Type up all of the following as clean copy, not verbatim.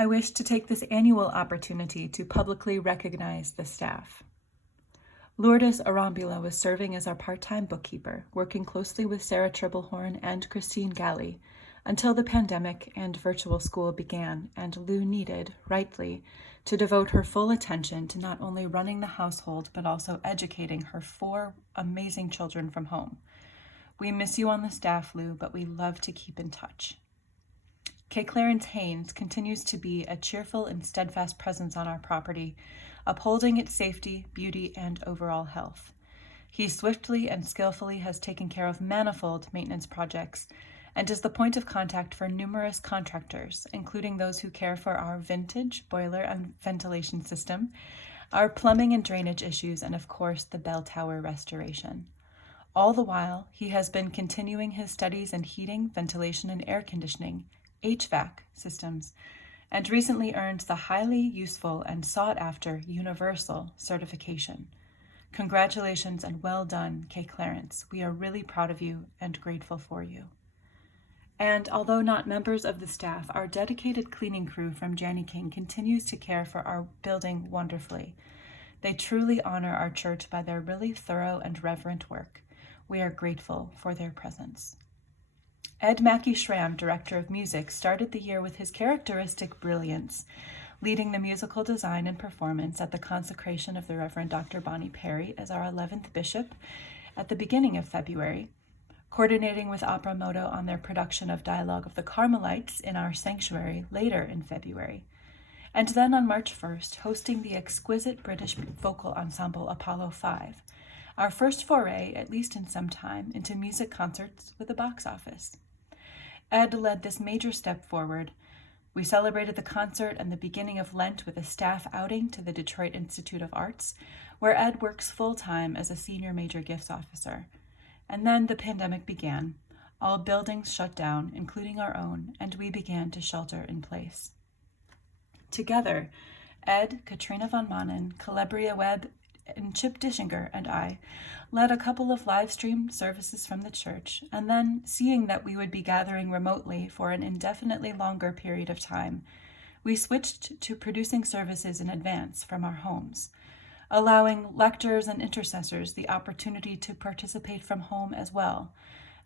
I wish to take this annual opportunity to publicly recognize the staff. Lourdes Arambula was serving as our part-time bookkeeper, working closely with Sarah Triplehorn and Christine Galley until the pandemic and virtual school began, and Lou needed, rightly, to devote her full attention to not only running the household but also educating her 4 amazing children from home. We miss you on the staff, Lou, but we love to keep in touch. Clarence Haynes continues to be a cheerful and steadfast presence on our property, upholding its safety, beauty, and overall health. He swiftly and skillfully has taken care of manifold maintenance projects and is the point of contact for numerous contractors, including those who care for our vintage boiler and ventilation system, our plumbing and drainage issues, and of course the bell tower restoration. All the while, he has been continuing his studies in heating, ventilation, and air conditioning, HVAC systems, and recently earned the highly useful and sought-after Universal certification. Congratulations and well done, Clarence. We are really proud of you and grateful for you. And although not members of the staff, our dedicated cleaning crew from Janney King continues to care for our building wonderfully. They truly honor our church by their really thorough and reverent work. We are grateful for their presence. Ed Mackie Schramm, director of music, started the year with his characteristic brilliance, leading the musical design and performance at the consecration of the Reverend Dr. Bonnie Perry as our 11th bishop at the beginning of February, coordinating with Opera Moto on their production of Dialogue of the Carmelites in our sanctuary later in February, and then on March 1st, hosting the exquisite British vocal ensemble Apollo 5, our first foray, at least in some time, into music concerts with a box office. Ed led this major step forward. We celebrated the concert and the beginning of Lent with a staff outing to the Detroit Institute of Arts, where Ed works full-time as a senior major gifts officer. And then the pandemic began. All buildings shut down, including our own, and we began to shelter in place. Together, Ed, Katrina von Manen, Calabria Webb, and Chip Dischinger and I led a couple of live stream services from the church, and then, seeing that we would be gathering remotely for an indefinitely longer period of time, we switched to producing services in advance from our homes, allowing lectors and intercessors the opportunity to participate from home as well,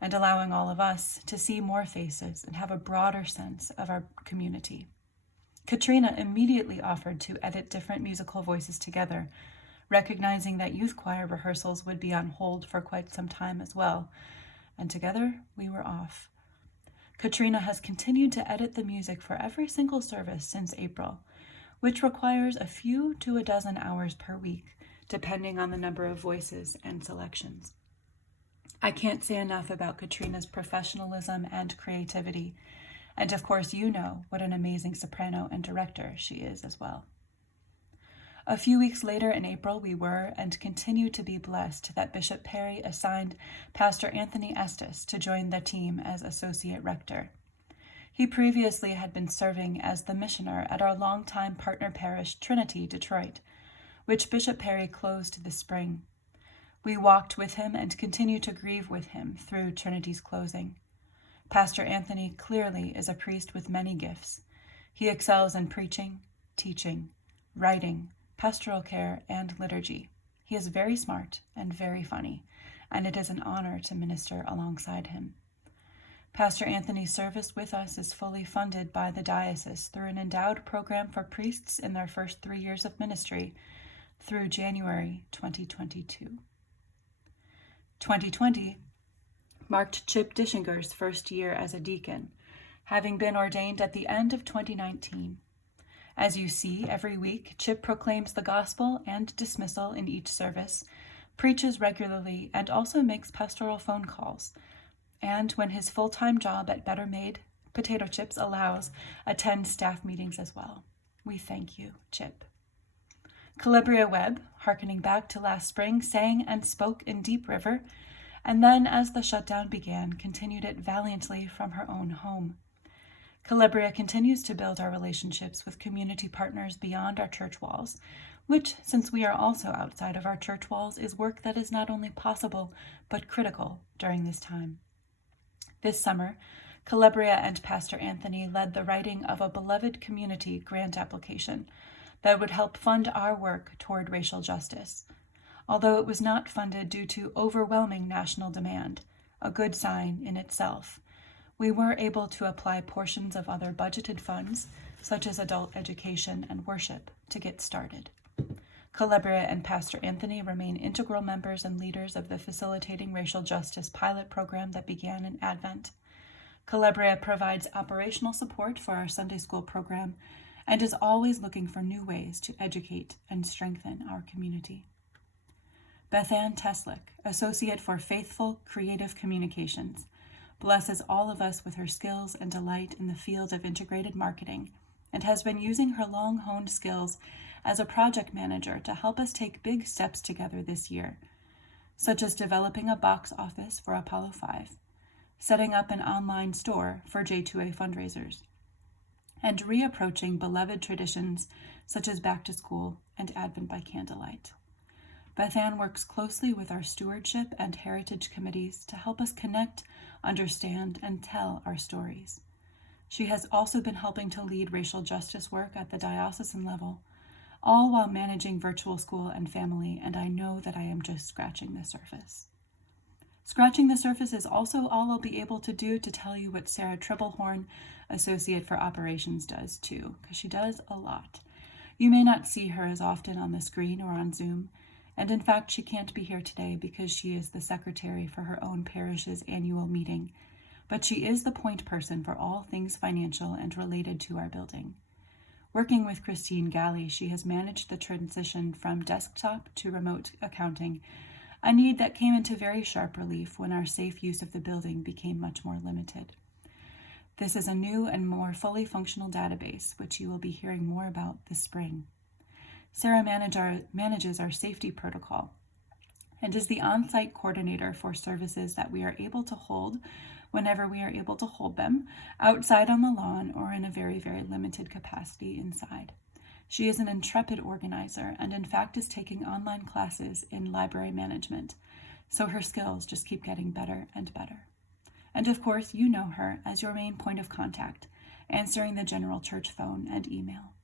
and allowing all of us to see more faces and have a broader sense of our community. Katrina immediately offered to edit different musical voices together, recognizing that youth choir rehearsals would be on hold for quite some time as well, and together we were off. Katrina has continued to edit the music for every single service since April, which requires a few to a dozen hours per week, depending on the number of voices and selections. I can't say enough about Katrina's professionalism and creativity, and of course you know what an amazing soprano and director she is as well. A few weeks later in April, we were and continue to be blessed that Bishop Perry assigned Pastor Anthony Estes to join the team as Associate Rector. He previously had been serving as the missioner at our longtime partner parish, Trinity, Detroit, which Bishop Perry closed this spring. We walked with him and continue to grieve with him through Trinity's closing. Pastor Anthony clearly is a priest with many gifts. He excels in preaching, teaching, writing, pastoral care, and liturgy. He is very smart and very funny, and it is an honor to minister alongside him. Pastor Anthony's service with us is fully funded by the diocese through an endowed program for priests in their first 3 years of ministry through January 2022. 2020 marked Chip Dischinger's first year as a deacon, having been ordained at the end of 2019. As you see, every week, Chip proclaims the gospel and dismissal in each service, preaches regularly, and also makes pastoral phone calls, and when his full-time job at Better Made Potato Chips allows, attends staff meetings as well. We thank you, Chip. Calabria Webb, hearkening back to last spring, sang and spoke in Deep River, and then, as the shutdown began, continued it valiantly from her own home. Calabria continues to build our relationships with community partners beyond our church walls, which, since we are also outside of our church walls, is work that is not only possible, but critical during this time. This summer, Calabria and Pastor Anthony led the writing of a beloved community grant application that would help fund our work toward racial justice. Although it was not funded due to overwhelming national demand, a good sign in itself, we were able to apply portions of other budgeted funds, such as adult education and worship, to get started. Calabria and Pastor Anthony remain integral members and leaders of the Facilitating Racial Justice pilot program that began in Advent. Calabria provides operational support for our Sunday school program and is always looking for new ways to educate and strengthen our community. Beth Ann Teslick, Associate for Faithful Creative Communications, blesses all of us with her skills and delight in the field of integrated marketing and has been using her long-honed skills as a project manager to help us take big steps together this year, such as developing a box office for Apollo 5, setting up an online store for J2A fundraisers, and reapproaching beloved traditions such as back to school and Advent by Candlelight. Beth Ann works closely with our stewardship and heritage committees to help us connect, understand, and tell our stories. She has also been helping to lead racial justice work at the diocesan level, all while managing virtual school and family, and I know that I am just scratching the surface. Scratching the surface is also all I'll be able to do to tell you what Sarah Tribblehorn, Associate for Operations, does too, because she does a lot. You may not see her as often on the screen or on Zoom, and in fact she can't be here today because she is the secretary for her own parish's annual meeting, but she is the point person for all things financial and related to our building. Working with Christine Galley, she has managed the transition from desktop to remote accounting, a need that came into very sharp relief when our safe use of the building became much more limited. This is a new and more fully functional database, which you will be hearing more about this spring. Sarah manages our safety protocol and is the on-site coordinator for services that we are able to hold whenever we are able to hold them, outside on the lawn or in a very, very limited capacity inside. She is an intrepid organizer and in fact is taking online classes in library management, so her skills just keep getting better and better. And of course, you know her as your main point of contact, answering the general church phone and email.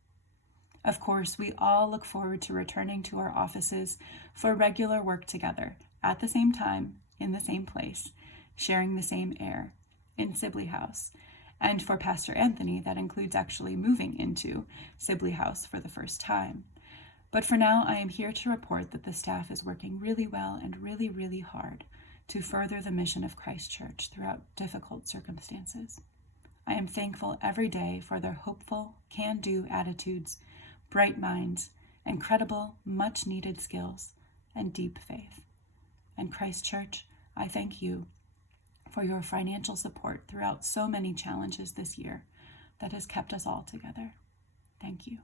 Of course, we all look forward to returning to our offices for regular work together, at the same time, in the same place, sharing the same air, in Sibley House. And for Pastor Anthony, that includes actually moving into Sibley House for the first time. But for now, I am here to report that the staff is working really well and really, really hard to further the mission of Christ Church throughout difficult circumstances. I am thankful every day for their hopeful, can-do attitudes, bright minds, incredible, much-needed skills, and deep faith. And Christ Church, I thank you for your financial support throughout so many challenges this year that has kept us all together. Thank you.